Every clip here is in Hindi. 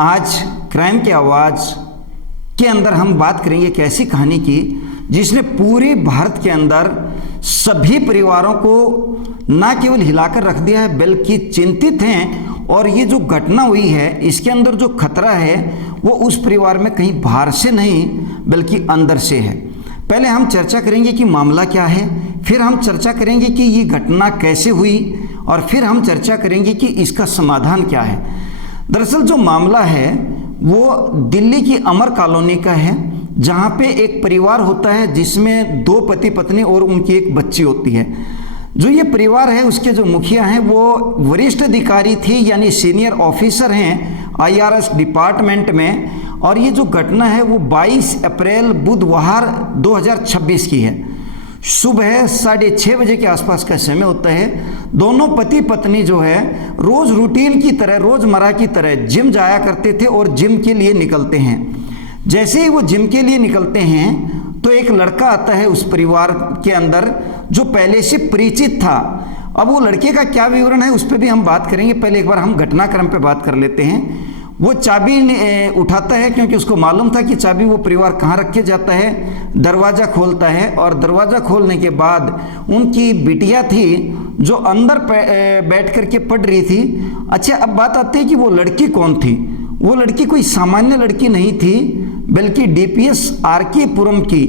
आज क्राइम की आवाज़ के अंदर हम बात करेंगे एक ऐसी कहानी की जिसने पूरे भारत के अंदर सभी परिवारों को न केवल हिलाकर रख दिया है बल्कि चिंतित हैं। और ये जो घटना हुई है इसके अंदर जो खतरा है वो उस परिवार में कहीं बाहर से नहीं बल्कि अंदर से है। पहले हम चर्चा करेंगे कि मामला क्या है, फिर हम चर्चा करेंगे कि ये घटना कैसे हुई और फिर हम चर्चा करेंगे कि इसका समाधान क्या है। दरअसल जो मामला है वो दिल्ली की अमर कॉलोनी का है, जहाँ पे एक परिवार होता है जिसमें दो पति पत्नी और उनकी एक बच्ची होती है। जो ये परिवार है उसके जो मुखिया हैं वो वरिष्ठ अधिकारी थे, यानी सीनियर ऑफिसर हैं आईआरएस डिपार्टमेंट में। और ये जो घटना है वो 22 अप्रैल बुधवार 2026 की है। सुबह 6:30 बजे के आसपास का समय होता है। दोनों पति पत्नी जो है रोज रूटीन की तरह, रोजमर्रा की तरह जिम जाया करते थे और जिम के लिए निकलते हैं। जैसे ही वो जिम के लिए निकलते हैं तो एक लड़का आता है उस परिवार के अंदर जो पहले से परिचित था। अब वो लड़के का क्या विवरण है उस पर भी हम बात करेंगे। पहले एक बार हम घटनाक्रम पे बात कर लेते हैं। वो चाबी उठाता है क्योंकि उसको मालूम था कि चाबी वो परिवार कहाँ रख के जाता है। दरवाज़ा खोलता है और दरवाज़ा खोलने के बाद उनकी बिटिया थी जो अंदर बैठ कर के पढ़ रही थी। अच्छा, अब बात आती है कि वो लड़की कौन थी। वो लड़की कोई सामान्य लड़की नहीं थी बल्कि डीपीएस आरके पुरम की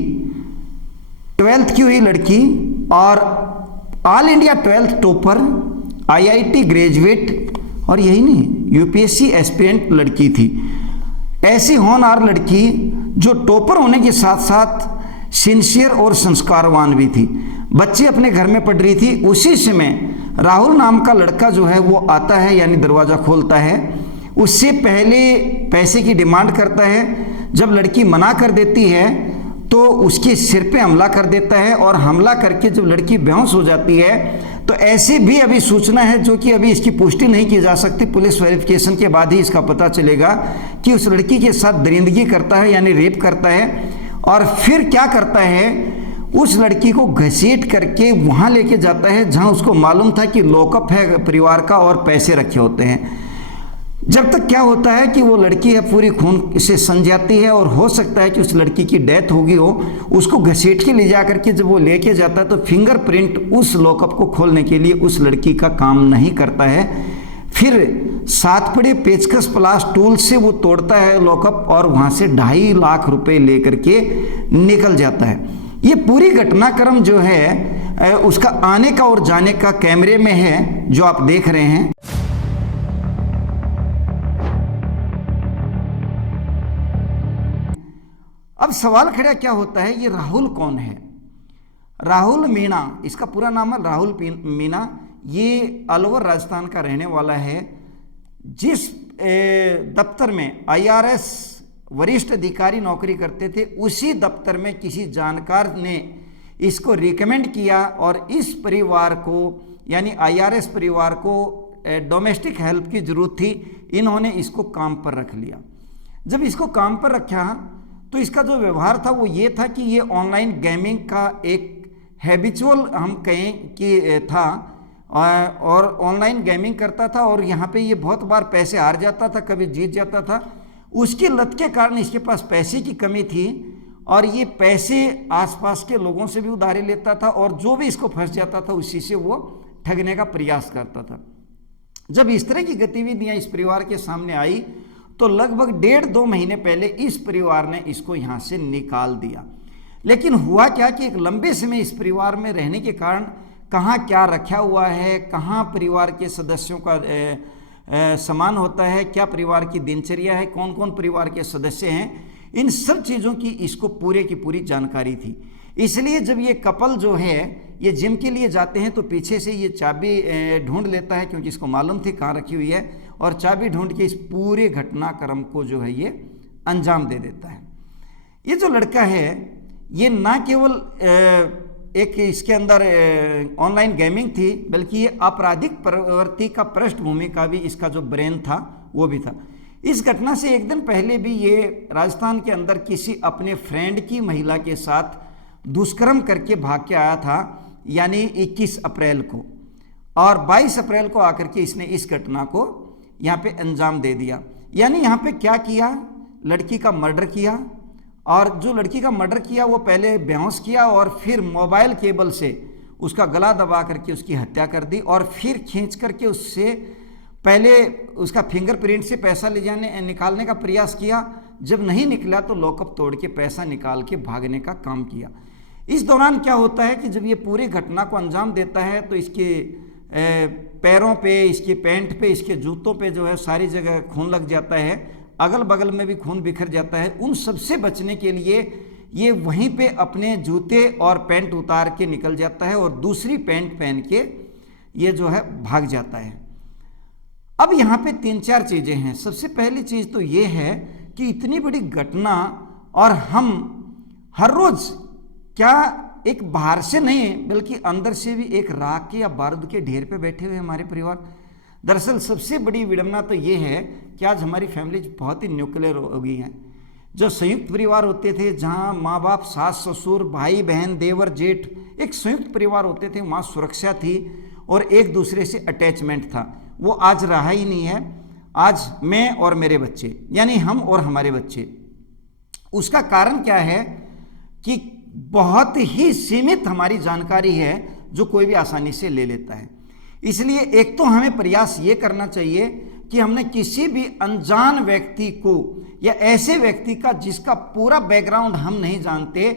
12th की हुई लड़की और all India 12th topper, IIT graduate और यही नहीं यूपीएससी एस्पिरेंट लड़की थी। ऐसी होनहार लड़की जो टॉपर होने के साथ साथ सिंसियर और संस्कारवान भी थी। बच्ची अपने घर में पढ़ रही थी। उसी समय राहुल नाम का लड़का जो है वो आता है, यानी दरवाज़ा खोलता है। उससे पहले पैसे की डिमांड करता है। जब लड़की मना कर देती है तो उसके सिर पे हमला कर देता है और हमला करके जब लड़की बेहोश हो जाती है तो ऐसी भी अभी सूचना है जो कि अभी इसकी पुष्टि नहीं की जा सकती। पुलिस वेरिफिकेशन के बाद ही इसका पता चलेगा कि उस लड़की के साथ दरिंदगी करता है, यानी रेप करता है। और फिर क्या करता है, उस लड़की को घसीट करके वहाँ लेके जाता है जहाँ उसको मालूम था कि लॉकअप है परिवार का और पैसे रखे होते हैं। जब तक क्या होता है कि वो लड़की है पूरी खून से सन जाती है और हो सकता है कि उस लड़की की डेथ होगी हो। उसको घसीट के ले जा करके जब वो लेके जाता है तो फिंगरप्रिंट उस लॉकअप को खोलने के लिए उस लड़की का काम नहीं करता है। फिर 7 बड़े पेचकस प्लास टूल से वो तोड़ता है लॉकअप और वहाँ से 2.5 लाख रुपए लेकर के निकल जाता है। ये पूरी घटनाक्रम जो है उसका आने का और जाने का कैमरे में है जो आप देख रहे हैं। अब सवाल खड़ा क्या होता है, ये राहुल कौन है। राहुल मीणा, इसका पूरा नाम है राहुल मीणा। ये अलवर राजस्थान का रहने वाला है। जिस दफ्तर में आईआरएस वरिष्ठ अधिकारी नौकरी करते थे उसी दफ्तर में किसी जानकार ने इसको रिकमेंड किया और इस परिवार को, यानी आईआरएस परिवार को डोमेस्टिक हेल्प की जरूरत थी। इन्होंने इसको काम पर रख लिया। जब इसको काम पर रखा तो इसका जो व्यवहार था वो ये था कि ये ऑनलाइन गेमिंग का एक हैबिचुअल हम कहें कि था और ऑनलाइन गेमिंग करता था और यहाँ पे ये बहुत बार पैसे हार जाता था, कभी जीत जाता था। उसकी लत के कारण इसके पास पैसे की कमी थी और ये पैसे आसपास के लोगों से भी उधारे लेता था और जो भी इसको फंस जाता था उसी से वो ठगने का प्रयास करता था। जब इस तरह की गतिविधियाँ इस परिवार के सामने आई तो लगभग 1.5-2 महीने पहले इस परिवार ने इसको यहाँ से निकाल दिया। लेकिन हुआ क्या कि एक लंबे समय इस परिवार में रहने के कारण कहाँ क्या रखा हुआ है, कहाँ परिवार के सदस्यों का सामान होता है, क्या परिवार की दिनचर्या है, कौन कौन परिवार के सदस्य हैं, इन सब चीज़ों की इसको पूरे की पूरी जानकारी थी। इसलिए जब ये कपल जो है ये जिम के लिए जाते हैं तो पीछे से ये चाबी ढूंढ लेता है क्योंकि इसको मालूम थी कहाँ रखी हुई है और चाबी ढूंढ के इस पूरे घटनाक्रम को जो है ये अंजाम दे देता है। ये जो लड़का है ये ना केवल एक इसके अंदर ऑनलाइन गेमिंग थी बल्कि ये आपराधिक प्रवृत्ति का पृष्ठभूमि का भी इसका जो ब्रेन था वो भी था। इस घटना से एक दिन पहले भी ये राजस्थान के अंदर किसी अपने फ्रेंड की महिला के साथ दुष्कर्म करके भाग के आया था, यानी 21 अप्रैल को, और 22 अप्रैल को आकर के इसने इस घटना को यहाँ पे अंजाम दे दिया। यानी यहाँ पे क्या किया, लड़की का मर्डर किया, और जो लड़की का मर्डर किया वो पहले बेहोश किया और फिर मोबाइल केबल से उसका गला दबा करके उसकी हत्या कर दी, और फिर खींच करके उससे पहले उसका फिंगरप्रिंट से पैसा ले जाने निकालने का प्रयास किया। जब नहीं निकला तो लॉकअप तोड़ के पैसा निकाल के भागने का काम किया। इस दौरान क्या होता है कि जब ये पूरी घटना को अंजाम देता है तो इसके पैरों पे, इसके पैंट पे, इसके जूतों पे जो है सारी जगह खून लग जाता है, अगल बगल में भी खून बिखर जाता है। उन सबसे बचने के लिए ये वहीं पे अपने जूते और पैंट उतार के निकल जाता है और दूसरी पैंट पहन के ये जो है भाग जाता है। अब यहाँ पे 3-4 चीज़ें हैं। सबसे पहली चीज़ तो ये है कि इतनी बड़ी घटना और हम हर रोज़ क्या एक बाहर से नहीं बल्कि अंदर से भी एक राख के या बारूद के ढेर पे बैठे हुए हमारे परिवार। दरअसल सबसे बड़ी विडंबना तो ये है कि आज हमारी फैमिली बहुत ही न्यूक्लियर हो गई हैं। जो संयुक्त परिवार होते थे, जहाँ माँ बाप, सास ससुर, भाई बहन, देवर जेठ, एक संयुक्त परिवार होते थे, वहाँ सुरक्षा थी और एक दूसरे से अटैचमेंट था, वो आज रहा ही नहीं है। आज मैं और मेरे बच्चे, यानी हम और हमारे बच्चे। उसका कारण क्या है कि बहुत ही सीमित हमारी जानकारी है जो कोई भी आसानी से ले लेता है। इसलिए एक तो हमें प्रयास ये करना चाहिए कि हमने किसी भी अनजान व्यक्ति को या ऐसे व्यक्ति का जिसका पूरा बैकग्राउंड हम नहीं जानते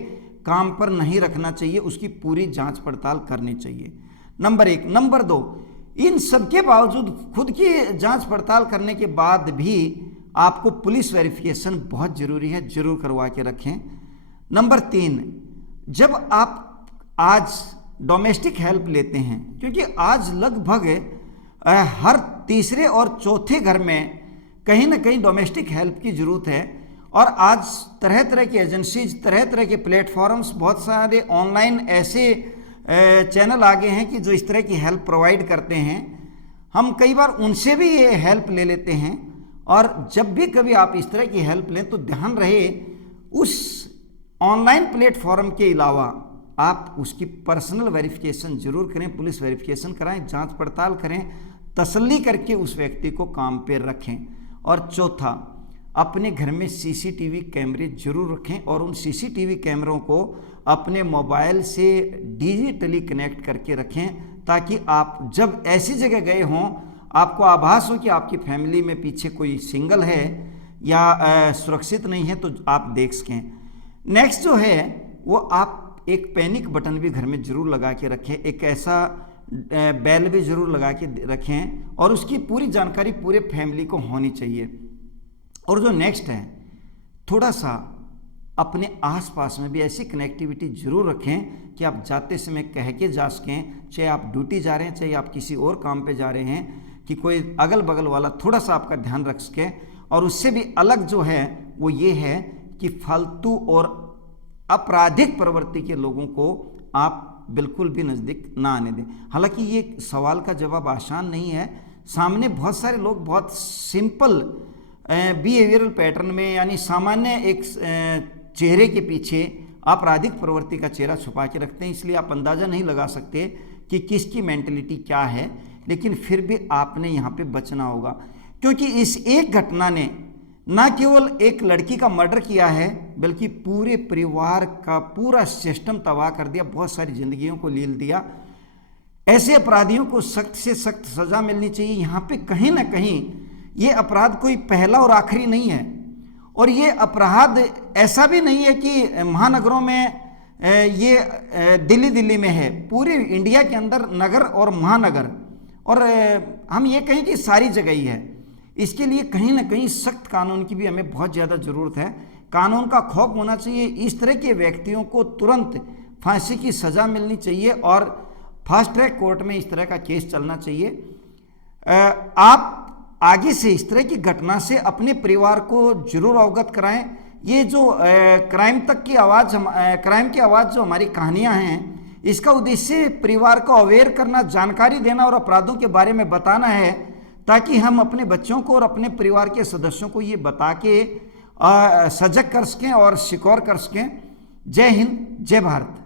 काम पर नहीं रखना चाहिए, उसकी पूरी जांच पड़ताल करनी चाहिए, नंबर 1। नंबर 2, इन सबके बावजूद खुद की जांच पड़ताल करने के बाद भी आपको पुलिस वेरिफिकेशन बहुत ज़रूरी है, जरूर करवा के रखें। नंबर 3, जब आप आज डोमेस्टिक हेल्प लेते हैं, क्योंकि आज लगभग हर तीसरे और चौथे घर में कहीं ना कहीं डोमेस्टिक हेल्प की ज़रूरत है, और आज तरह तरह की एजेंसीज, तरह तरह के प्लेटफॉर्म्स, बहुत सारे ऑनलाइन ऐसे चैनल आ गए हैं कि जो इस तरह की हेल्प प्रोवाइड करते हैं। हम कई बार उनसे भी ये हेल्प ले लेते हैं, और जब भी कभी आप इस तरह की हेल्प लें तो ध्यान रहे उस ऑनलाइन प्लेटफॉर्म के अलावा आप उसकी पर्सनल वेरिफिकेशन जरूर करें, पुलिस वेरिफिकेशन कराएं, जांच पड़ताल करें, तसल्ली करके उस व्यक्ति को काम पर रखें। और चौथा, अपने घर में सीसीटीवी कैमरे जरूर रखें और उन सीसीटीवी कैमरों को अपने मोबाइल से डिजिटली कनेक्ट करके रखें, ताकि आप जब ऐसी जगह गए हों, आपको आभास हो कि आपकी फैमिली में पीछे कोई सिंगल है या सुरक्षित नहीं है, तो आप देख सकें। नेक्स्ट जो है वो आप एक पैनिक बटन भी घर में ज़रूर लगा के रखें, एक ऐसा बेल भी ज़रूर लगा के रखें, और उसकी पूरी जानकारी पूरे फैमिली को होनी चाहिए। और जो नेक्स्ट है, थोड़ा सा अपने आसपास में भी ऐसी कनेक्टिविटी जरूर रखें कि आप जाते समय कह के जा सकें, चाहे आप ड्यूटी जा रहे हैं, चाहे आप किसी और काम पे जा रहे हैं, कि कोई अगल बगल वाला थोड़ा सा आपका ध्यान रख सके। और उससे भी अलग जो है वो ये है कि फालतू और आपराधिक प्रवृत्ति के लोगों को आप बिल्कुल भी नज़दीक ना आने दें। हालांकि ये सवाल का जवाब आसान नहीं है। सामने बहुत सारे लोग बहुत सिंपल बिहेवियरल पैटर्न में, यानी सामान्य एक चेहरे के पीछे आपराधिक प्रवृत्ति का चेहरा छुपा के रखते हैं, इसलिए आप अंदाज़ा नहीं लगा सकते कि किसकी मेंटलिटी क्या है। लेकिन फिर भी आपने यहाँ पे बचना होगा, क्योंकि इस एक घटना ने न केवल एक लड़की का मर्डर किया है, बल्कि पूरे परिवार का पूरा सिस्टम तबाह कर दिया, बहुत सारी जिंदगियों को लील दिया। ऐसे अपराधियों को सख्त से सख्त सज़ा मिलनी चाहिए। यहाँ पे कहीं ना कहीं ये अपराध कोई पहला और आखिरी नहीं है, और ये अपराध ऐसा भी नहीं है कि महानगरों में ये दिल्ली में है, पूरे इंडिया के अंदर नगर और महानगर, और हम ये कहें कि सारी जगह ही है। इसके लिए कहीं ना कहीं सख्त कानून की भी हमें बहुत ज़्यादा ज़रूरत है। कानून का खौफ होना चाहिए। इस तरह के व्यक्तियों को तुरंत फांसी की सज़ा मिलनी चाहिए और फास्ट ट्रैक कोर्ट में इस तरह का केस चलना चाहिए। आप आगे से इस तरह की घटना से अपने परिवार को जरूर अवगत कराएं। ये जो क्राइम की आवाज़ जो हमारी कहानियां हैं, इसका उद्देश्य परिवार को अवेयर करना, जानकारी देना और अपराधों के बारे में बताना है, ताकि हम अपने बच्चों को और अपने परिवार के सदस्यों को ये बता के सजग कर सकें और सिक्योर कर सकें। जय हिंद, जय भारत।